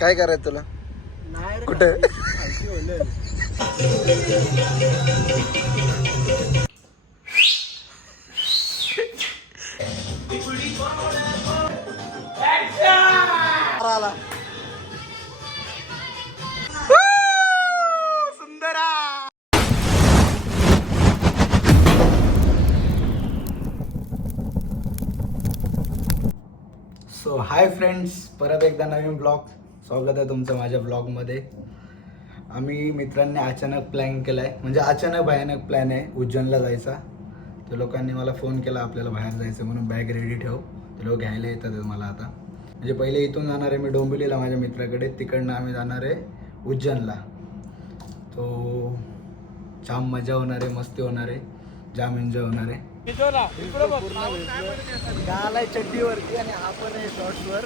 काय करायचं तुला? कुठे? सुंदरा. सो हाय फ्रेंड्स, परत एकदा नवीन ब्लॉग. स्वागत आहे तुमचं माझ्या ब्लॉगमध्ये. आम्ही मित्रांनी अचानक प्लॅन केला आहे, म्हणजे अचानक भयानक प्लॅन आहे उज्जैनला जायचा. त्या लोकांनी मला फोन केला आपल्याला बाहेर जायचं म्हणून, बॅग रेडी ठेव, ते लोक घ्यायला येतात मला आता. म्हणजे पहिले इथून जाणार आहे मी डोंबिवलीला माझ्या मित्राकडे, तिकडनं आम्ही जाणार आहे उज्जैनला. तो जाम मजा होणार आहे, मस्ती होणार आहे, जाम एन्जॉय होणार आहे. गालाय चड्डीवरती आणि आपण आहे शॉर्ट्सवर.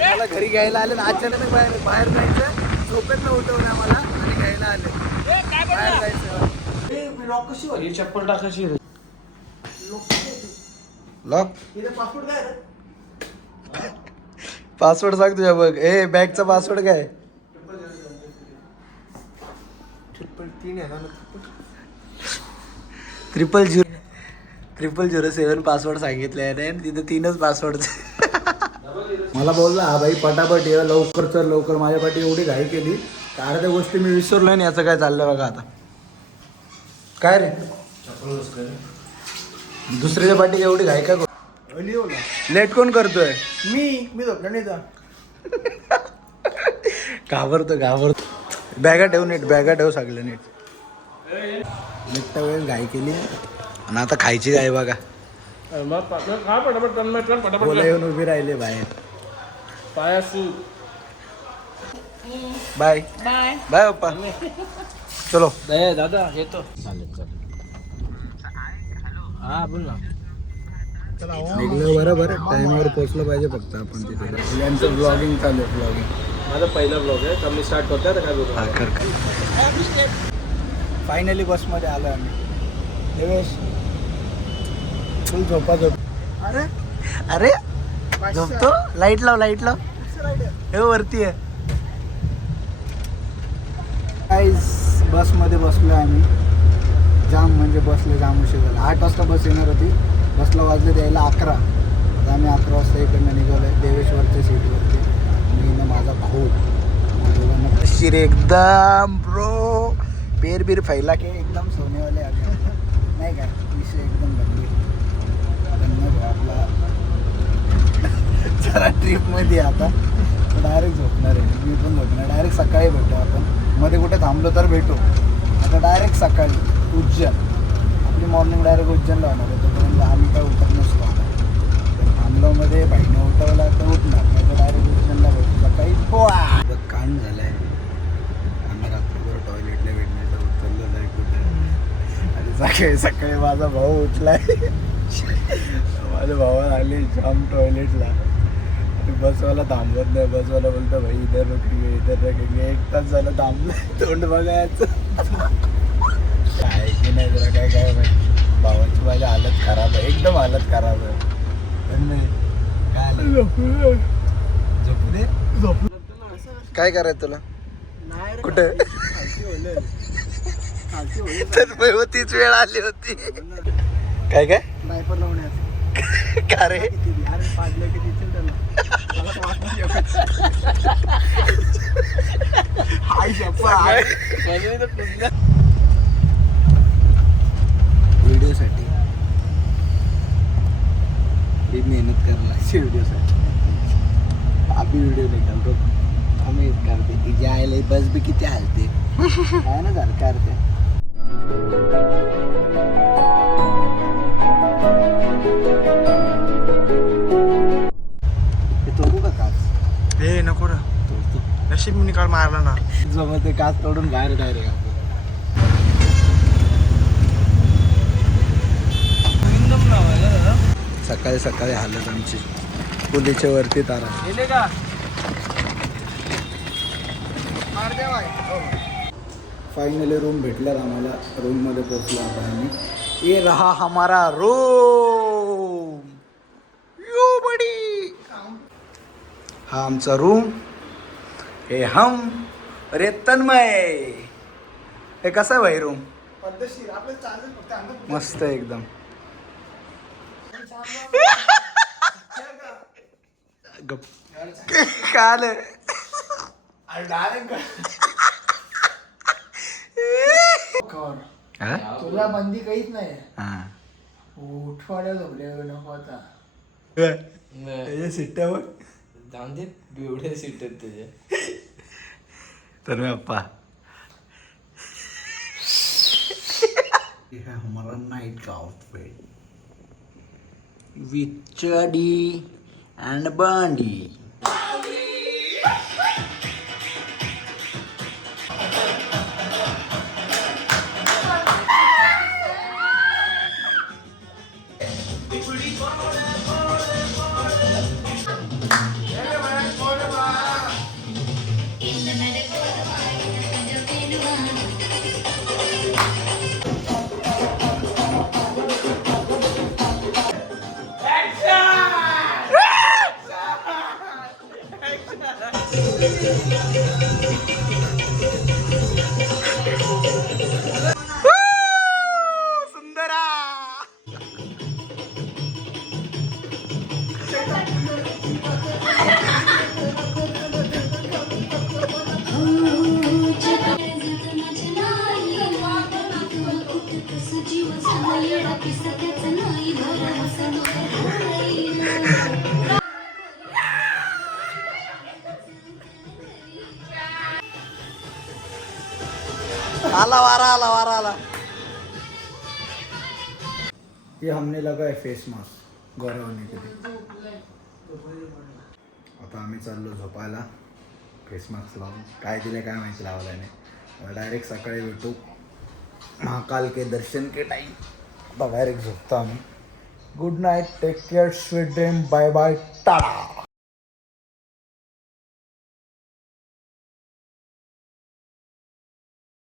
मला घरी घ्यायला आले ना, अचानक बाहेर जायचं, झोपेत न उठवलं मला आणि घ्यायला आले. बाहेर जायचं. लॉक कशी होती? चप्पल टाकायची. लॉक पासवर्ड सांग तुझ्या. बघ ए, बॅगचा पासवर्ड काय? 00007 पासवर्ड सांगितले आहे. तिथं 3च पासवर्ड. मला बोलला हा भाई पटापट ये, लवकर चल लवकर. माझ्या पाठी एवढी घाई केली, अर्ध्या गोष्टी मी विसरलोय ना. याचं काय चाललंय बघा आता. काय रे दुसऱ्याच्या पाठी एवढी घाई काय? लेट कोण करतोय? मी झोपला नाही जा. घाबरतो. बॅगा ठेव नीट, बॅगा ठेव सगळं नीट. वेळ घाई केली आणि आता खायची काय बघा. बोला येऊन उभी राहिले बाहेर. बाय बाय बाय पप्पा. चलो दादा येतो. चालेल. हा बोल ना. निघलं बरोबर, टाइमवर पोहोचलं पाहिजे फक्त आपण तिथे. यांचं ब्लॉगिंग चालू आहे. ब्लॉगिंग माझा पहिला ब्लॉग आहे, तर मी स्टार्ट करतोय. आता काय बोलतो. फायनली बसमध्ये आलो आम्ही. देवेश फुल झोपा. अरे झोपतो. लाईट लाव हे वरती आहे. बसमध्ये बसलो आम्ही. जाम म्हणजे बसले जाम उशीर झाला. 8 वाजता बस येणार होती. बसला वाजले द्यायला 11. आता आम्ही 11 वाजता इकडनं निघालो आहे देवेश्वरच्या सीटवरती. मी ना माझा भाऊ शिर एकदम ब्रो. पेर फैला के एकदम सोनेवाले आले नाही काय. विषय एकदम गंभीर. आपला जरा ट्रिपमध्ये आता डायरेक्ट झोपणार आहे. मी पण झोपणार. डायरेक्ट सकाळी भेटू आपण. मध्ये कुठे थांबलो तर भेटू. आता डायरेक्ट सकाळी उज्जैन. आपली मॉर्निंग डायरेक्ट उज्जैनला होणार आहे. तोपर्यंत आम्ही काय उठत नसतो. तर थांबलोमध्ये बाईने उठवला तर उठणार, नाही तर डायरेक्ट उज्जैनला भेटू सकाळी. कांड झालं आहे. आम्ही रात्रभर टॉयलेटला भेटण्याचं उचललं नाही कुठे. आणि सकाळी माझा भाऊ उठलाय. माझ्या भावाला आले जाम टॉयलेटला. बसवाला थांबवत नाही. बसवाला बोलतो भाई इधर रुकेंगे. 1 तास झालं थांबलं. तोंड बघायचं काय की नाही जरा काय माहिती. भावाची माझी हालत खराब आहे, एकदम हालत खराब आहे. झोपू दे. काय करायचं तुला? कुठे? तीच वेळ आली होती. काय डायपर लावण्यात. का रे पाडलं की तिथे त्याला. व्हिडिओसाठी मेहनत करायला व्हिडिओसाठी. आम्ही व्हिडिओ नाही करतो, आम्ही करते. तिच्या आईला बस बी किती हालते काय ना झालं करते. हे नको ना, नशीब मी निकाल मारला ना. जमत ते काच तोडून बाहेर डायरेक्ट. सकाळी हालत आमची पुलीच्या वरती तारा. फायनली रूम भेटल्यात आम्हाला. रूममध्ये पोहोचलो आता आम्ही. ये रहा हमारा रूम. यो बडी. हा आमचा रूम. हे हम रे तन्मय. हे कसं आहे भाई रूम? मस्त एकदम. गप काल तुला बंदी काहीच नाही. हा उठवाड्या झोपले नको आता. त्याच्या सिट्ट्यावर जाऊन दे एवढे सीट आहेत तुझे. तर मैं अप्पा है हमारा नाइट का आउटफिट विथ चडी एंड बांडी. सुंदरा. आला वारा आला वारा आला. ये हमने लगाय फेस मास्क गौरवने कधी. आता आम्ही चाललो झोपायला. फेस मास्क लावून काय दिले काय माहिती लावलाय नाही. डायरेक्ट सकाळी भेटू महाकाल के दर्शन के टाइम. आता डायरेक्ट झोपतो आम्ही. Good night, take care, sweet dream, bye bye, Tata.